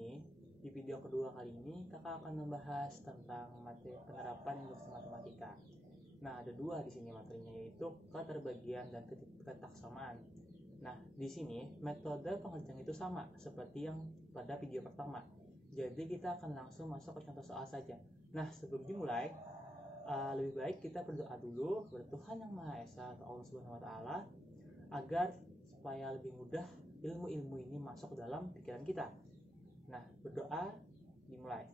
sini, di video kedua kali ini, kakak akan membahas tentang materi penerapan industri matematika. Nah, ada dua di sini materinya, yaitu keterbagian dan ketaksamaan. Nah, di sini metode pengerjaan itu sama seperti yang pada video pertama. Jadi kita akan langsung masuk ke contoh soal saja. Nah, sebelum dimulai, lebih baik kita berdoa dulu kepada Tuhan Yang Maha Esa atau Allah Subhanahu Wa Taala agar supaya lebih mudah ilmu-ilmu ini masuk ke dalam pikiran kita. Nah, berdoa dimulai.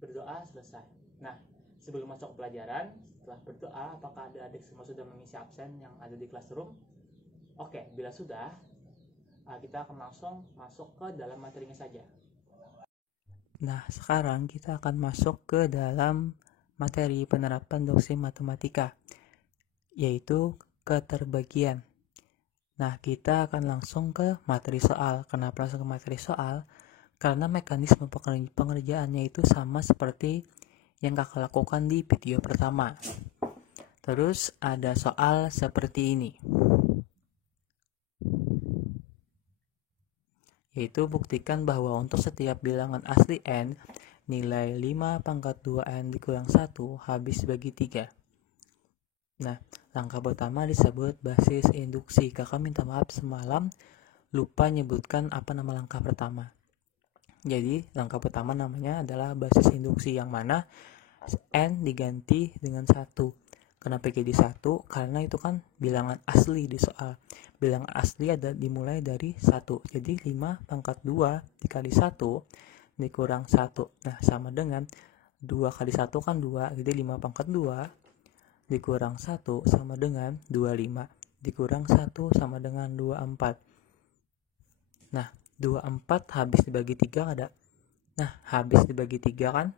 Berdoa selesai. Nah, sebelum masuk ke pelajaran, setelah berdoa, apakah adik-adik semua sudah mengisi absen yang ada di classroom? Oke, bila sudah, kita akan langsung masuk ke dalam materinya saja. Nah, sekarang kita akan masuk ke dalam materi penerapan doktrin matematika, yaitu keterbagian. Nah, kita akan langsung ke materi soal. Kenapa langsung ke materi soal? Karena mekanisme pengerjaannya itu sama seperti yang kakak lakukan di video pertama. Terus ada soal seperti ini, yaitu buktikan bahwa untuk setiap bilangan asli n, nilai 5 pangkat 2n dikurang 1 habis bagi 3. Nah, langkah pertama disebut basis induksi. Kakak minta maaf semalam lupa nyebutkan apa nama langkah pertama. Jadi, langkah pertama namanya adalah basis induksi, yang mana n diganti dengan 1. Kenapa jadi 1? Karena itu kan bilangan asli di soal. Bilangan asli ada dimulai dari 1. Jadi 5 pangkat 2 dikali 1 dikurang 1. Nah, sama dengan 2 kali 1 kan 2. Jadi 5 pangkat 2 dikurang 1 sama dengan 25. Dikurang 1 sama dengan 24. Nah, 24 habis dibagi 3 ada. Nah, habis dibagi 3 kan?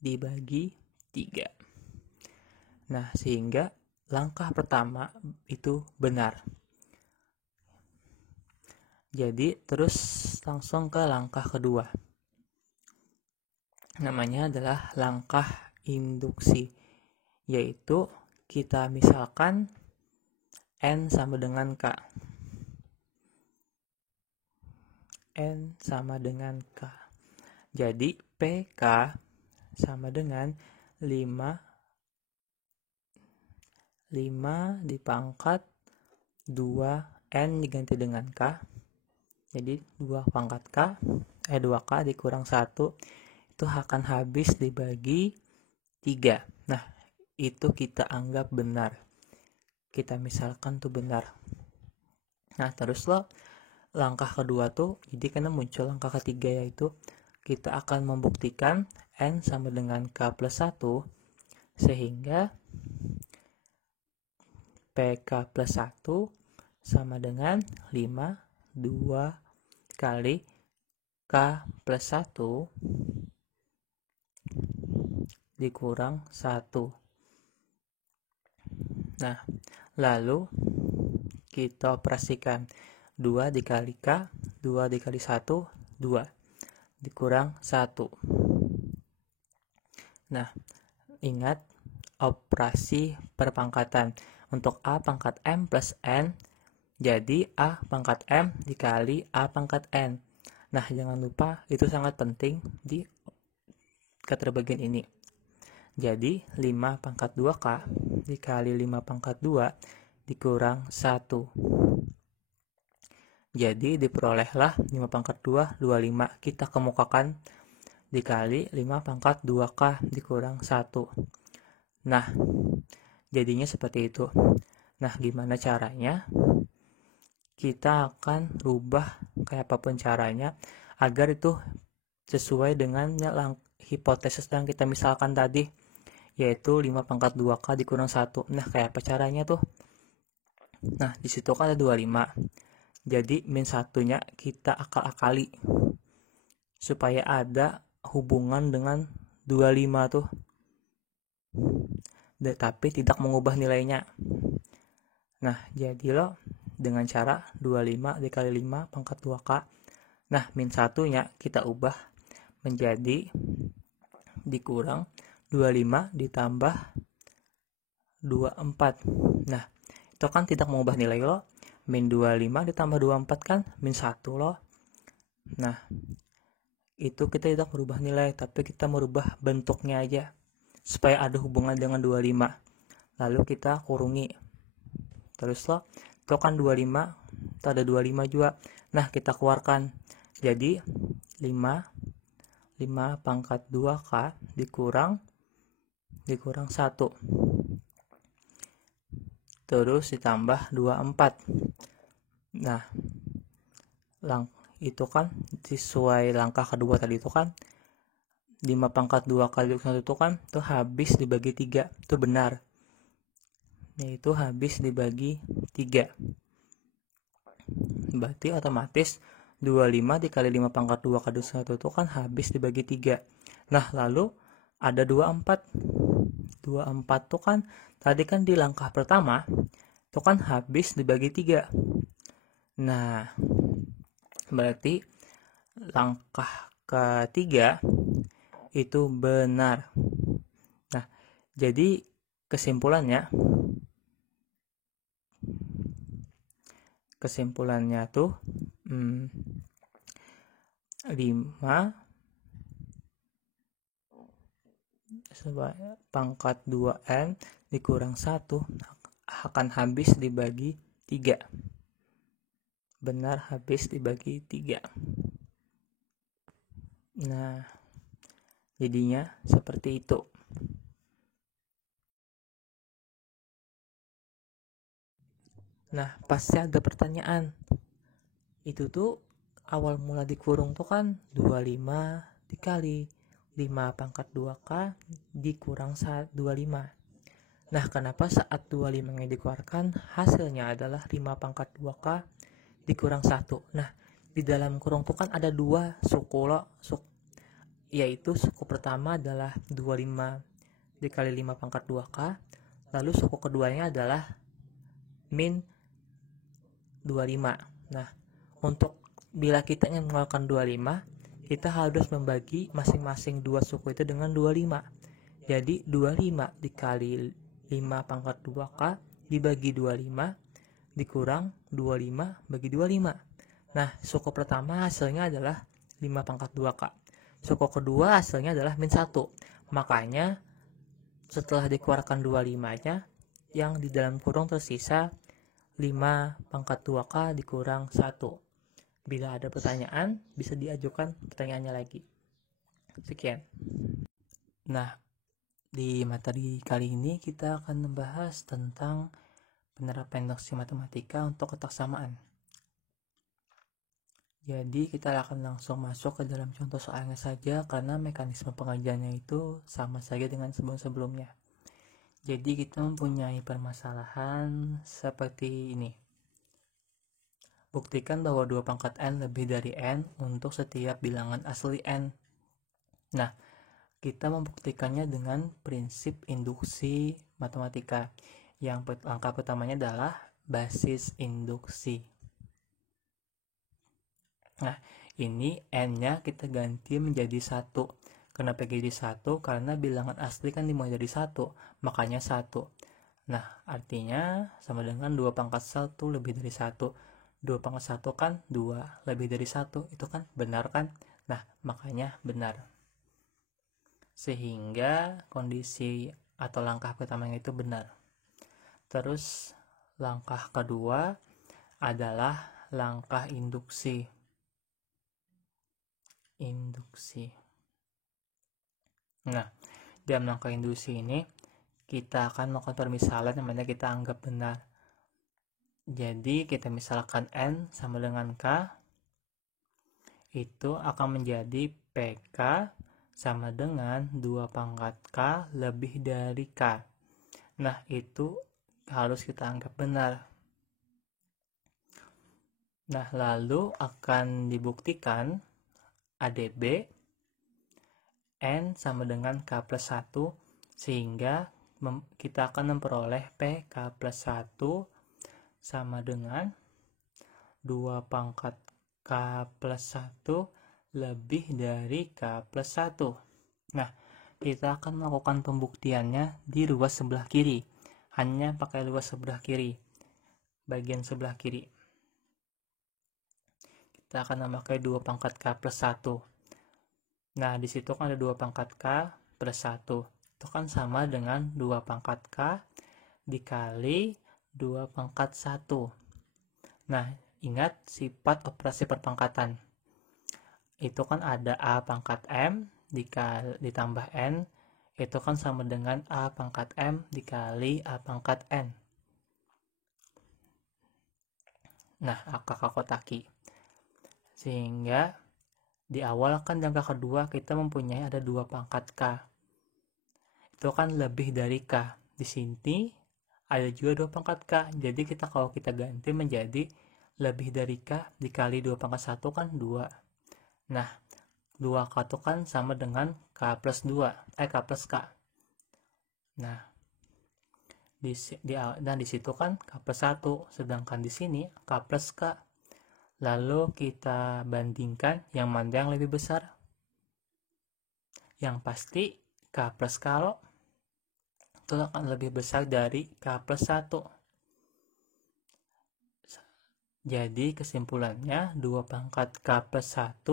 Dibagi 3. Nah, sehingga langkah pertama itu benar. Jadi, terus langsung ke langkah kedua. Namanya adalah langkah induksi, yaitu kita misalkan n sama dengan k. N sama dengan k. Jadi PK sama dengan 5 dipangkat 2n diganti dengan k. Jadi 2 pangkat k 2k dikurang 1 itu akan habis dibagi 3. Nah, itu kita anggap benar. Kita misalkan tuh benar. Nah, terus langkah kedua tuh, jadi karena muncul langkah ketiga, yaitu kita akan membuktikan n sama dengan k plus 1, sehingga PK plus 1 sama dengan 5, 2 kali k plus 1 dikurang 1. Nah, lalu kita operasikan 2 dikali k, 2 dikali 1, 2 dikurang 1. Nah, ingat operasi perpangkatan. Untuk a pangkat m plus n, jadi a pangkat m dikali a pangkat n. Nah, jangan lupa, itu sangat penting di keterbagian ini. Jadi 5 pangkat 2k dikali 5 pangkat 2 dikurang 1. Jadi diperolehlah 5 pangkat 2, 25. Kita kemukakan dikali 5 pangkat 2k dikurang 1. Nah, jadinya seperti itu. Nah, gimana caranya? Kita akan rubah kayak apapun caranya agar itu sesuai dengan hipotesis yang kita misalkan tadi, yaitu 5 pangkat 2k dikurang 1. Nah, kayak apa caranya tuh? Nah, disitu kan ada 25. Jadi min satunya kita akal-akali supaya ada hubungan dengan 25 tuh, tapi tidak mengubah nilainya. Nah, jadi dengan cara 25 dikali 5 pangkat 2k. Nah, min satunya kita ubah menjadi dikurang 25 ditambah 24. Nah, itu kan tidak mengubah nilai min 25 ditambah 24 kan min 1 loh. Nah, itu kita tidak merubah nilai, tapi kita merubah bentuknya aja supaya ada hubungan dengan 25. Lalu kita kurungi. Terus loh, itu kan 25, itu ada 25 juga. Nah, kita keluarkan. Jadi 5 pangkat 2K dikurang 1. Terus ditambah 24. Nah, itu kan sesuai langkah kedua tadi itu kan 5 pangkat 2 kali 1 itu kan itu habis dibagi 3. Itu benar. Yaitu habis dibagi 3. Berarti otomatis 25 dikali 5 pangkat 2 kali 1 itu kan habis dibagi 3. Nah, lalu ada 24. 24 itu kan tadi kan di langkah pertama itu kan habis dibagi 3. Nah, berarti langkah ketiga itu benar. Nah, jadi kesimpulannya tuh 5 pangkat 2N dikurang 1 akan habis dibagi 3. Benar habis dibagi 3. Nah, jadinya seperti itu. Nah, pasti ada pertanyaan. Itu tuh awal mula dikurung tuh kan 25 dikali 5 pangkat 2K dikurang 25. Nah, kenapa saat 25-nya dikeluarkan hasilnya adalah 5 pangkat 2K dikurang 1. Nah, di dalam kurung itu kan ada 2 suku loh. Yaitu suku pertama adalah 25 dikali 5 pangkat 2K. Lalu suku keduanya adalah min 25. Nah, untuk bila kita ingin mengeluarkan 25, kita harus membagi masing-masing 2 suku itu dengan 25. Jadi 25 dikali 5 pangkat 2K dibagi 25 dikurang 25 bagi 25. Nah, suku pertama hasilnya adalah 5 pangkat 2K. Suku kedua hasilnya adalah min 1. Makanya setelah dikeluarkan 25-nya, yang di dalam kurung tersisa 5 pangkat 2K dikurang 1. Bila ada pertanyaan, bisa diajukan pertanyaannya lagi. Sekian. Nah, di materi kali ini kita akan membahas tentang penerapan induksi matematika untuk kotak samaan. Jadi kita akan langsung masuk ke dalam contoh soalnya saja karena mekanisme pengajiannya itu sama saja dengan sebelum-sebelumnya. Jadi kita mempunyai permasalahan seperti ini. Buktikan bahwa 2 pangkat N lebih dari N untuk setiap bilangan asli N. Nah, kita membuktikannya dengan prinsip induksi matematika. Yang langkah pertamanya adalah basis induksi. Nah, ini N-nya kita ganti menjadi 1. Kenapa jadi 1? Karena bilangan asli kan dimulai dari 1, makanya 1. Nah, artinya sama dengan 2 pangkat 1 lebih dari 1. 2 pangkat 1 kan 2 lebih dari 1. Itu kan benar kan? Nah, makanya benar. Sehingga kondisi atau langkah pertamanya itu benar. Terus langkah kedua adalah langkah induksi. Nah, dalam langkah induksi ini kita akan melakukan permisalan yang mana kita anggap benar. Jadi kita misalkan N sama dengan K, itu akan menjadi PK sama dengan 2 pangkat K lebih dari K. Nah, itu harus kita anggap benar. Nah, lalu akan dibuktikan ADB N sama dengan K plus 1 sehingga kita akan memperoleh PK plus 1 sama dengan 2 pangkat K plus 1 lebih dari K plus 1. Nah, kita akan melakukan pembuktiannya di ruas sebelah kiri. Hanya pakai ruas sebelah kiri. Bagian sebelah kiri. kita akan memakai 2 pangkat K plus 1. Nah, di situ kan ada 2 pangkat K plus 1. Itu kan sama dengan 2 pangkat K dikali 2 pangkat 1. Nah, ingat sifat operasi perpangkatan. Itu kan ada A pangkat M ditambah N. Itu kan sama dengan A pangkat M dikali A pangkat N. Nah, kakak kotaki. Sehingga di awal kan jangka kedua kita mempunyai ada 2 pangkat K. Itu kan lebih dari K. Di sini ada juga 2 pangkat K. Jadi kalau kita ganti menjadi lebih dari K dikali 2 pangkat 1 kan 2. Nah, 2K itu kan sama dengan K plus 2. K plus K. Nah, di situ kan K plus 1. Sedangkan di sini K plus K. Lalu kita bandingkan yang mana yang lebih besar. Yang pasti K plus K itu akan lebih besar dari K plus 1. Jadi kesimpulannya 2 pangkat K plus 1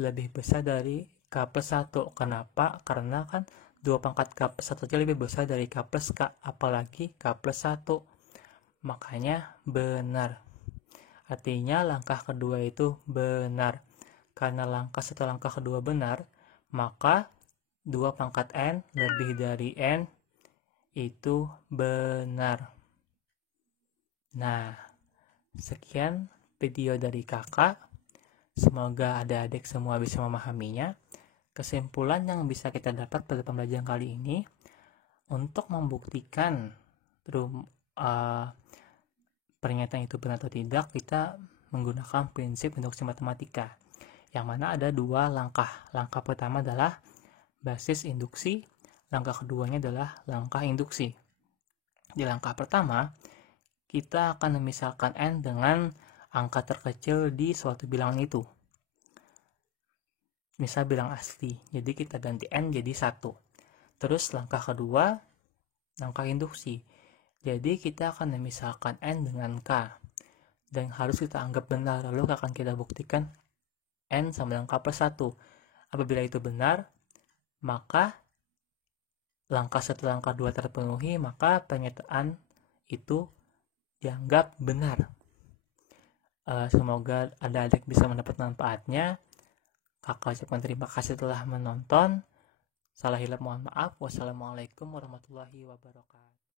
lebih besar dari K plus 1. Kenapa? Karena kan 2 pangkat K plus 1 lebih besar dari K plus K, apalagi K plus 1. Makanya benar. Artinya langkah kedua itu benar. Karena langkah kedua benar, maka 2 pangkat N lebih dari N itu benar. Nah, sekian video dari kakak. Semoga adik-adik semua bisa memahaminya. Kesimpulan yang bisa kita dapat pada pembelajaran kali ini, untuk membuktikan pernyataan itu benar atau tidak, kita menggunakan prinsip induksi matematika, yang mana ada 2 langkah. Langkah pertama adalah basis induksi, langkah keduanya adalah langkah induksi. Di langkah pertama, kita akan memisahkan N dengan angka terkecil di suatu bilangan itu. Misal bilang asli, jadi kita ganti N jadi 1. Terus langkah kedua, langkah induksi. Jadi kita akan memisahkan N dengan K. Dan harus kita anggap benar. Lalu akan kita buktikan N sama dengan K plus 1. Apabila itu benar, maka langkah 1 dan langkah 2 terpenuhi, maka pernyataan itu dianggap benar. Semoga adik-adik bisa mendapat manfaatnya. Kakak ucapkan terima kasih telah menonton. Salah hilap mohon maaf. Wassalamualaikum warahmatullahi wabarakatuh.